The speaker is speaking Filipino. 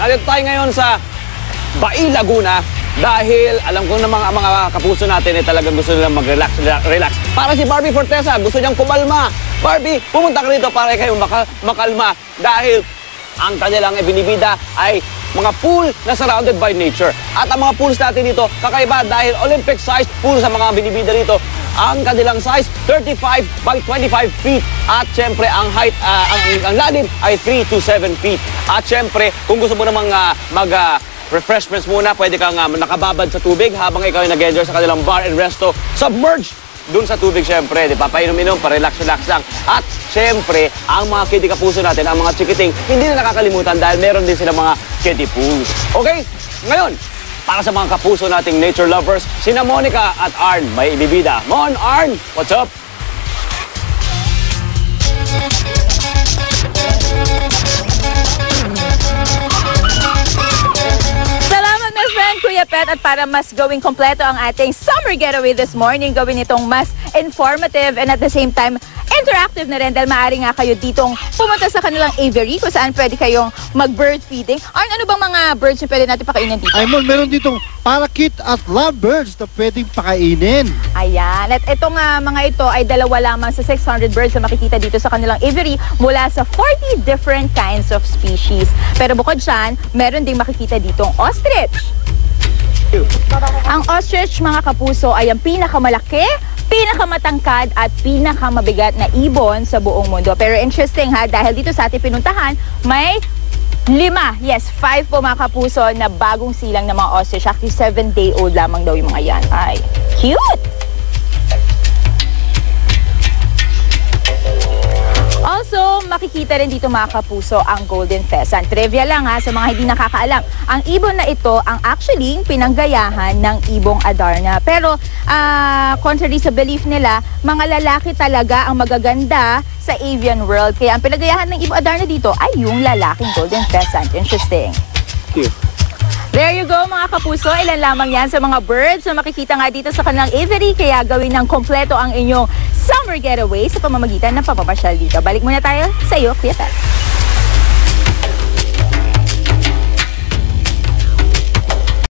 nandito tayo ngayon sa Bai, Laguna dahil alam ko na mga, mga kapuso natin ay talagang gusto nilang mag-relax, relax. Para si Barbie Fortesa, gusto niyang kumalma. Barbie, pumunta ka rito para kayo maka, makalma dahil ang kanilang ibinibida ay mga pool na surrounded by nature. At ang mga pools natin dito, kakaiba dahil Olympic size pool sa mga binibida rito. Ang kanilang size, 35 by 25 feet. At syempre, ang height, ah, ang, ang lalim ay 3 to 7 feet. At syempre, kung gusto mo namang ah, mag... ah, refreshments muna, pwede kang ah, nakababad sa tubig habang ikaw ay nag-enjoy sa kanilang bar and resto. Submerge dun sa tubig syempre, di ba? Painom-inom, pa-relax-relax lang. At syempre, ang mga kiddie kapuso natin, ang mga chikiting, hindi na nakakalimutan dahil meron din silang mga kiddie pools. Okay? Ngayon, para sa mga kapuso nating nature lovers, sina Monica at Arn may ibibida. Mon, Arn, what's up? Kuya Pet. At para mas gawing kompleto ang ating summer getaway this morning, gawin itong mas informative and at the same time, interactive na rin dahil maaari nga kayo ditong pumunta sa kanilang aviary kung saan pwede kayong mag-bird feeding. Arn, ano bang mga birds yung pwede natin pakainin dito? Ay, Mon, meron ditong parakeet at lovebirds na pwedeng pakainin. Ayan. At itong ah, mga ito ay dalawa lamang sa 600 birds na makikita dito sa kanilang aviary mula sa 40 different kinds of species. Pero bukod dyan, meron ding makikita ditong ostrich. Ang ostrich, mga kapuso, ay ang pinakamalaki, pinakamatangkad at pinakamabigat na ibon sa buong mundo. Pero interesting ha, dahil dito sa ating pinuntahan, may lima, yes, five po mga kapuso na bagong silang ng mga ostrich. Actually, seven day old lamang daw yung mga yan. Ay, cute! Makikita rin dito mga kapuso ang golden pheasant. Trivia lang ha, sa mga hindi nakakaalam. Ang ibon na ito ang actually pinanggayahan ng ibong Adarna. Pero, ah, contrary sa belief nila, mga lalaki talaga ang magaganda sa avian world. Kaya ang pinagayahan ng ibong Adarna dito ay yung lalaking golden pheasant. Interesting. There you go mga kapuso, ilan lamang yan sa mga birds na makikita nga dito sa kanilang aviary. Kaya gawin ng kompleto ang inyong summer getaway sa pamamagitan ng pamamasyal dito. Balik muna tayo sa iyo, Kuya Pat.